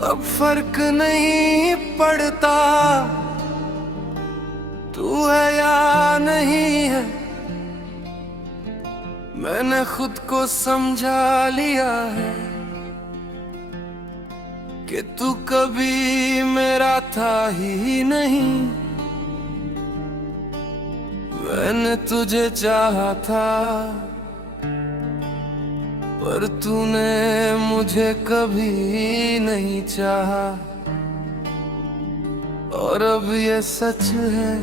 अब फर्क नहीं पड़ता तू है या नहीं है। मैंने खुद को समझा लिया है कि तू कभी मेरा था ही नहीं। मैंने तुझे चाहा था पर तूने मुझे कभी नहीं चाहा, और अब ये सच है।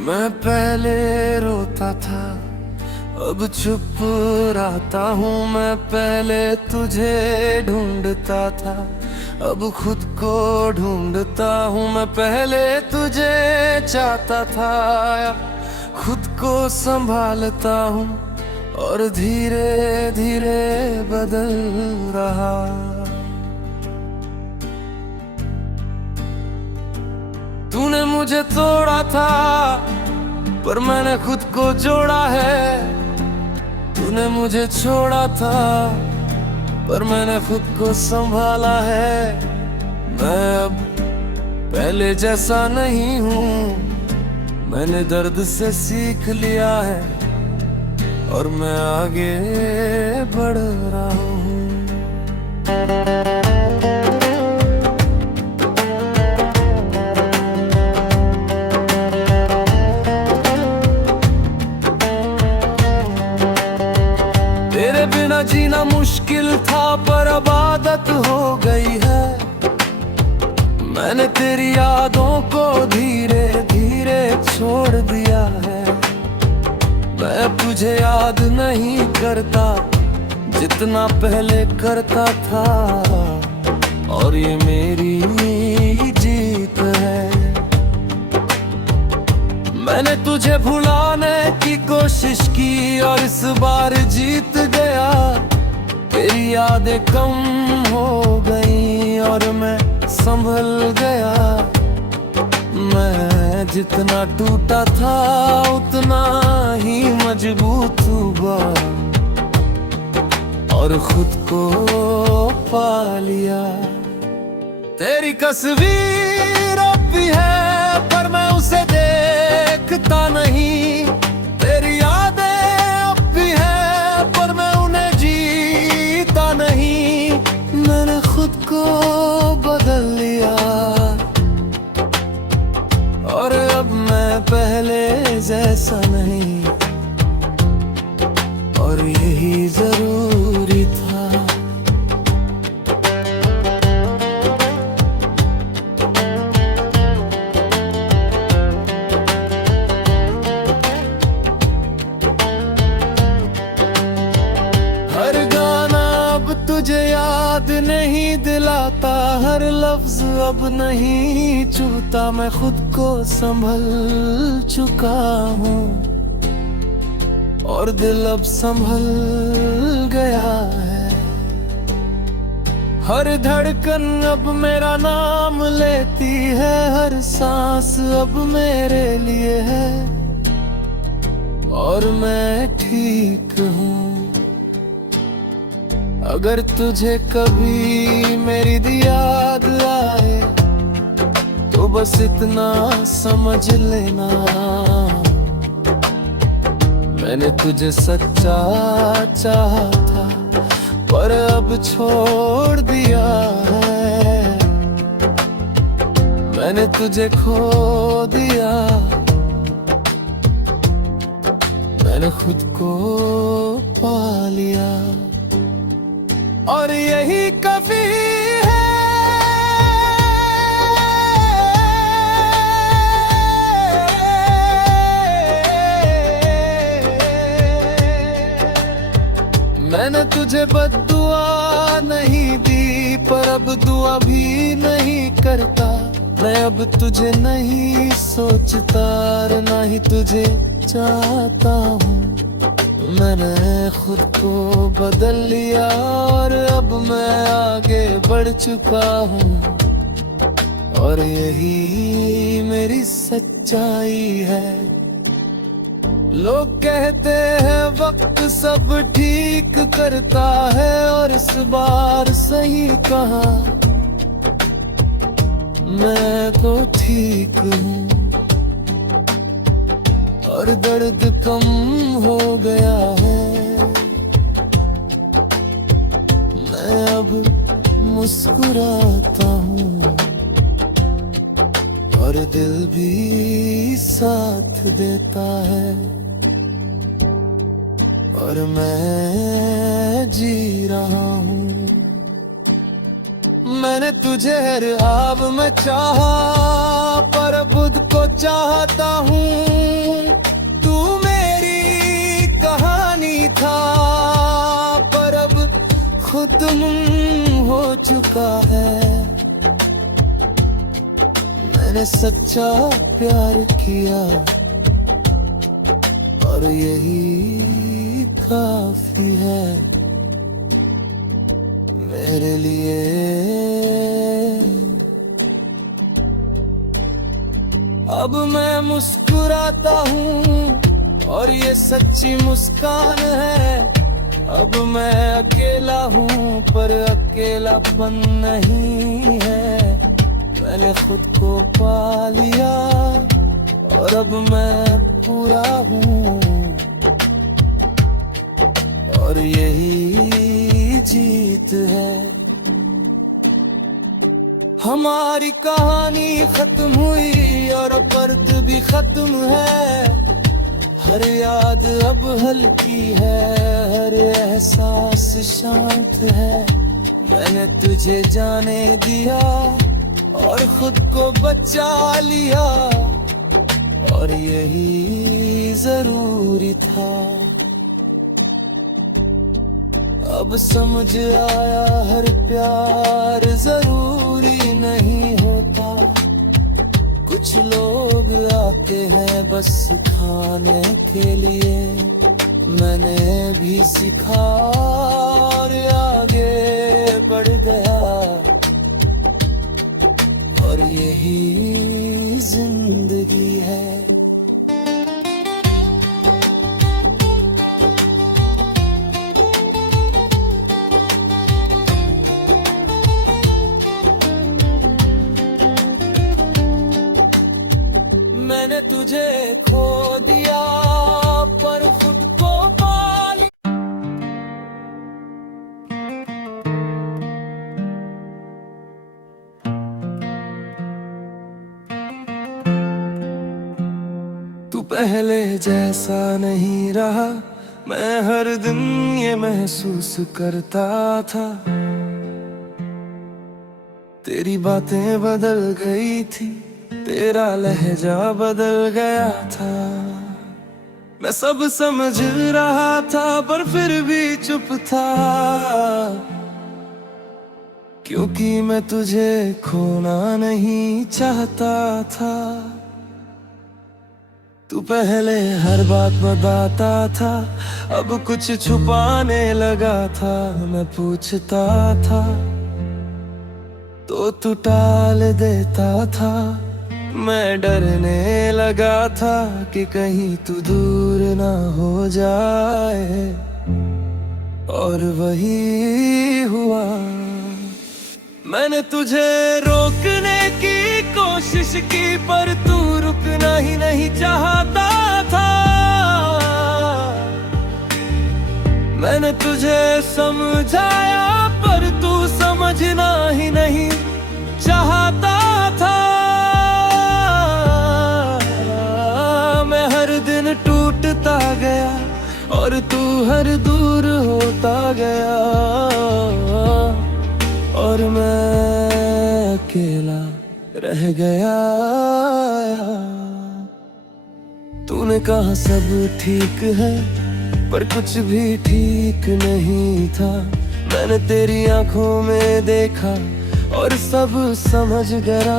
मैं पहले रोता था अब चुप रहता हूँ। मैं पहले तुझे ढूंढता था अब खुद को ढूंढता हूँ। मैं पहले तुझे चाहता था खुद को संभालता हूँ, और धीरे धीरे बदल रहा। तूने मुझे तोड़ा था पर मैंने खुद को जोड़ा है। तूने मुझे छोड़ा था पर मैंने खुद को संभाला है। मैं अब पहले जैसा नहीं हूँ, मैंने दर्द से सीख लिया है और मैं आगे बढ़ रहा हूँ। तेरे बिना जीना मुश्किल था पर अब आदत हो गई है। मैंने तेरी यादों को धीरे धीरे छोड़ दिया है। मैं तुझे याद नहीं करता जितना पहले करता था, और ये मेरी जीत है। मैंने तुझे भुलाने की कोशिश की और इस बार जीत गया। तेरी यादें कम हो गई और मैं संभल गया। मैं जितना टूटा था उतना ही मजबूत हुआ और खुद को पा लिया। तेरी तस्वीर अब भी है पर मैं उसे देखता नहीं। तेरी यादें अब भी है पर मैं उन्हें जीता नहीं। मैंने खुद को बदल लिया और अब मैं पहले जैसा नहीं, और यही जरूरी था। हर गाना अब तुझे याद नहीं दिलाता, हर लफ्ज अब नहीं चुभता। मैं खुद को संभल चुका हूँ और दिल अब संभल गया है। हर धड़कन अब मेरा नाम लेती है, हर सांस अब मेरे लिए है, और मैं ठीक हूँ। अगर तुझे कभी मेरी याद आए तो बस इतना समझ लेना, मैंने तुझे सच्चा चाहा था पर अब छोड़ दिया है। मैंने तुझे खो दिया, मैंने खुद को पा लिया, और यही काफी है। मैंने तुझे बद्दुआ नहीं दी पर अब दुआ भी नहीं करता। मैं अब तुझे नहीं सोचता और ना ही तुझे चाहता हूँ। मैंने खुद को बदल लिया और अब मैं आगे बढ़ चुका हूँ, और यही मेरी सच्चाई है। लोग कहते हैं वक्त सब ठीक करता है, और इस बार सही कहा, मैं तो ठीक हूँ। और दर्द कम हो गया है, मैं अब मुस्कुराता हूँ, और दिल भी साथ देता है, और मैं जी रहा हूँ। मैंने तुझे हर आब में चाहा, पर खुद को चाहता हूँ। तू मेरी कहानी था, पर अब खत्म हो चुका है। मैंने सच्चा प्यार किया, और यही काफी है मेरे लिए। अब मैं मुस्कुराता हूँ, और ये सच्ची मुस्कान है। अब मैं अकेला हूँ, पर अकेलापन नहीं है। मैंने खुद को पा लिया, और अब मैं पूरा हूँ, और यही जीत है। हमारी कहानी खत्म हुई, और पर्द भी खत्म है। हर याद अब हल्की है, हर एहसास शांत है। मैंने तुझे जाने दिया, और खुद को बचा लिया, और यही जरूरी था। अब समझ आया, हर प्यार जरूरी नहीं होता। कुछ लोग आते हैं बस खाने के लिए। मैंने भी सीखा, और आगे बढ़ गया, और यही जिंदगी है। मैंने तुझे खो दिया, पर खुद को पा लिया। तू पहले जैसा नहीं रहा, मैं हर दिन ये महसूस करता था। तेरी बातें बदल गई थी, तेरा लहजा बदल गया था। मैं सब समझ रहा था, पर फिर भी चुप था। क्योंकि मैं तुझे खोना नहीं चाहता था। तू पहले हर बात बताता था, अब कुछ छुपाने लगा था। मैं पूछता था तो तू टाल देता था। मैं डरने लगा था कि कहीं तू दूर ना हो जाए, और वही हुआ। मैंने तुझे रोकने की कोशिश की, पर तू रुकना ही नहीं चाहता था। मैंने तुझे समझाया, पर तू समझना ही नहीं चाहता था। मैं हर दिन टूटता गया, और तू हर दूर होता गया, और मैं अकेला रह गया। तूने कहा सब ठीक है, पर कुछ भी ठीक नहीं था। मैंने तेरी आंखों में देखा, और सब समझ गया,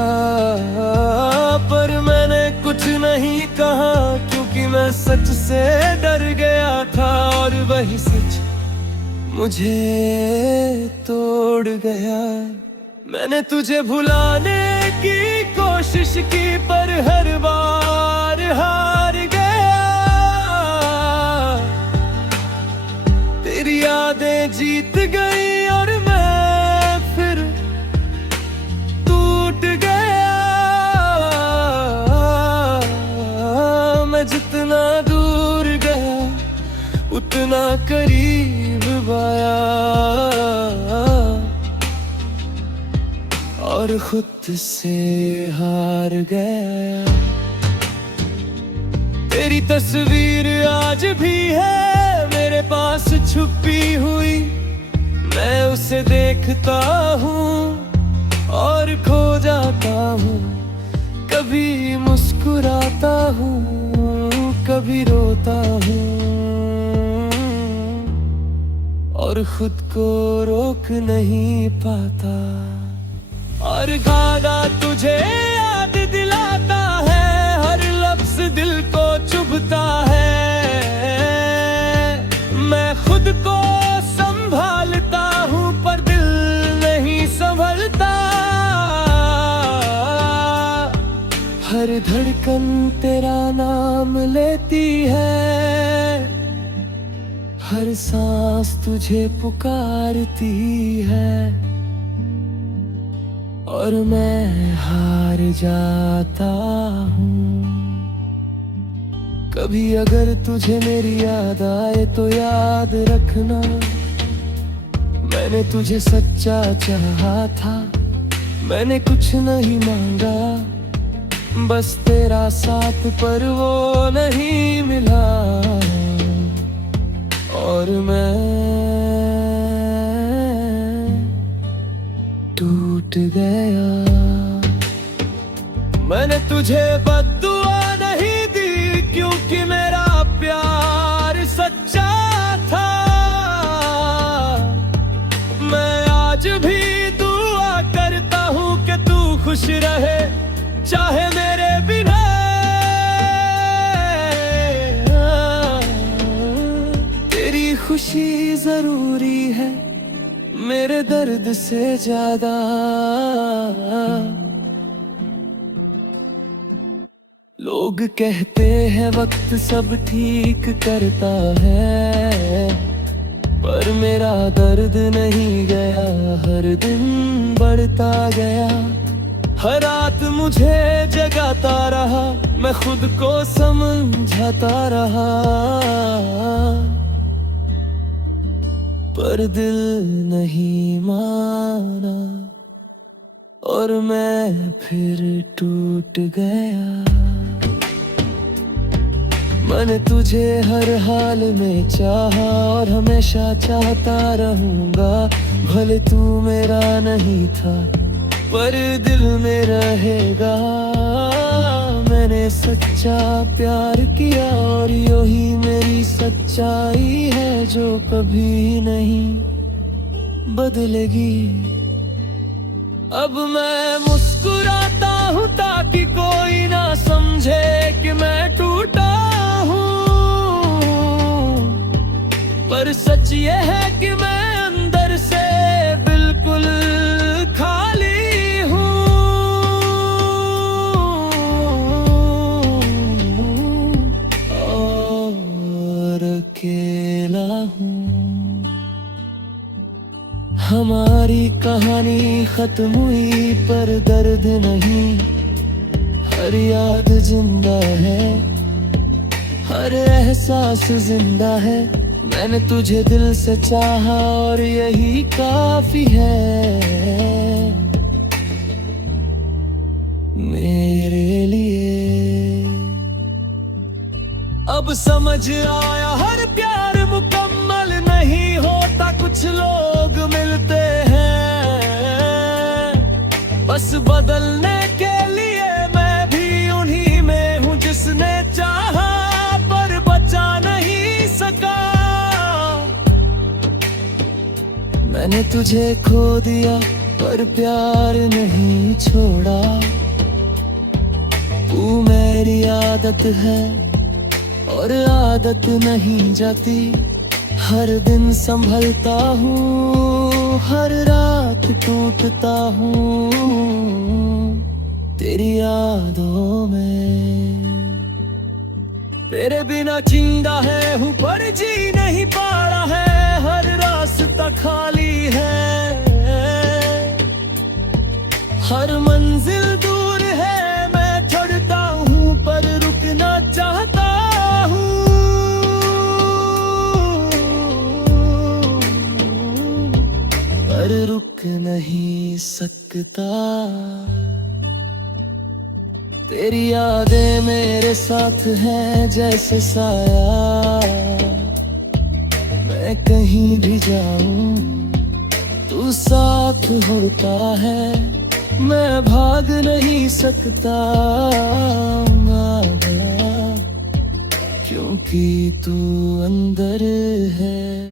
पर मैंने कुछ नहीं कहा। क्योंकि मैं सच से डर गया था, और वही सच मुझे तोड़ गया। मैंने तुझे भुलाने की कोशिश की, पर हर बार हार गया। जीत गई और मैं फिर टूट गया। मैं जितना दूर गया उतना करीब आया और खुद से हार गया। तेरी तस्वीर आज भी है मेरे पास छुपी हुई, मैं उसे देखता हूँ और खो जाता हूँ। कभी मुस्कुराता हूँ, कभी रोता हूँ और खुद को रोक नहीं पाता। और गाना तुझे याद दिलाता है, हर लफ्ज दिल को चुभता है। मैं खुद को संभालता हूँ पर दिल नहीं संभलता। हर धड़कन तेरा नाम लेती है, हर सांस तुझे पुकारती है और मैं हार जाता हूँ। कभी अगर तुझे मेरी याद आए तो याद रखना, मैंने तुझे सच्चा चाहा था। मैंने कुछ नहीं मांगा, बस तेरा साथ, पर वो नहीं मिला और मैं टूट गया। मैंने तुझे बद्दुआ नहीं दी क्योंकि मेरा प्यार सच्चा था। मैं आज भी दुआ करता हूँ कि तू खुश रहे चाहे मेरे बिना। तेरी खुशी जरूरी है मेरे दर्द से ज्यादा। लोग कहते हैं वक्त सब ठीक करता है, पर मेरा दर्द नहीं गया, हर दिन बढ़ता गया। हर रात मुझे जगाता रहा, मैं खुद को समझाता रहा, पर दिल नहीं माना और मैं फिर टूट गया। मैंने तुझे हर हाल में चाहा और हमेशा चाहता रहूंगा। भले तू मेरा नहीं था पर दिल में रहेगा। मैंने सच्चा प्यार किया और यही मेरी सच्चाई है जो कभी नहीं बदलेगी। अब मैं मुस्कुराता हूँ ताकि कोई ना समझे कि मैं टूटा हूँ, पर सच ये है कि मैं अंदर से बिल्कुल खाली हूँ और अकेला हूँ। हमारी कहानी खत्म हुई पर दर्द नहीं, हर याद जिंदा है, हर एहसास जिंदा है। मैंने तुझे दिल से चाहा और यही काफी है मेरे लिए। अब समझ आया हर प्यार मुकम्मल नहीं होता, कुछ लोग मिलते हैं बस बदलने के लिए। मैं भी उन्हीं में हूँ जिसने चाहा पर बचा नहीं सका। मैंने तुझे खो दिया पर प्यार नहीं छोड़ा। तू मेरी आदत है और आदत नहीं जाती। हर दिन संभलता हूँ, हर रात टूटता हूँ तेरी यादों में। तेरे बिना जिंदा है हूँ पर जी नहीं पा रहा है, हर रास्ता खाली है। हर मंजिल दूर है, मैं चढ़ता हूँ पर रुकना चाहता हूँ। पर रुक नहीं सकता। तेरी यादें मेरे साथ हैं जैसे साया। मैं कहीं भी जाऊं तू साथ होता है। मैं भाग नहीं सकता, आ गया क्योंकि तू अंदर है।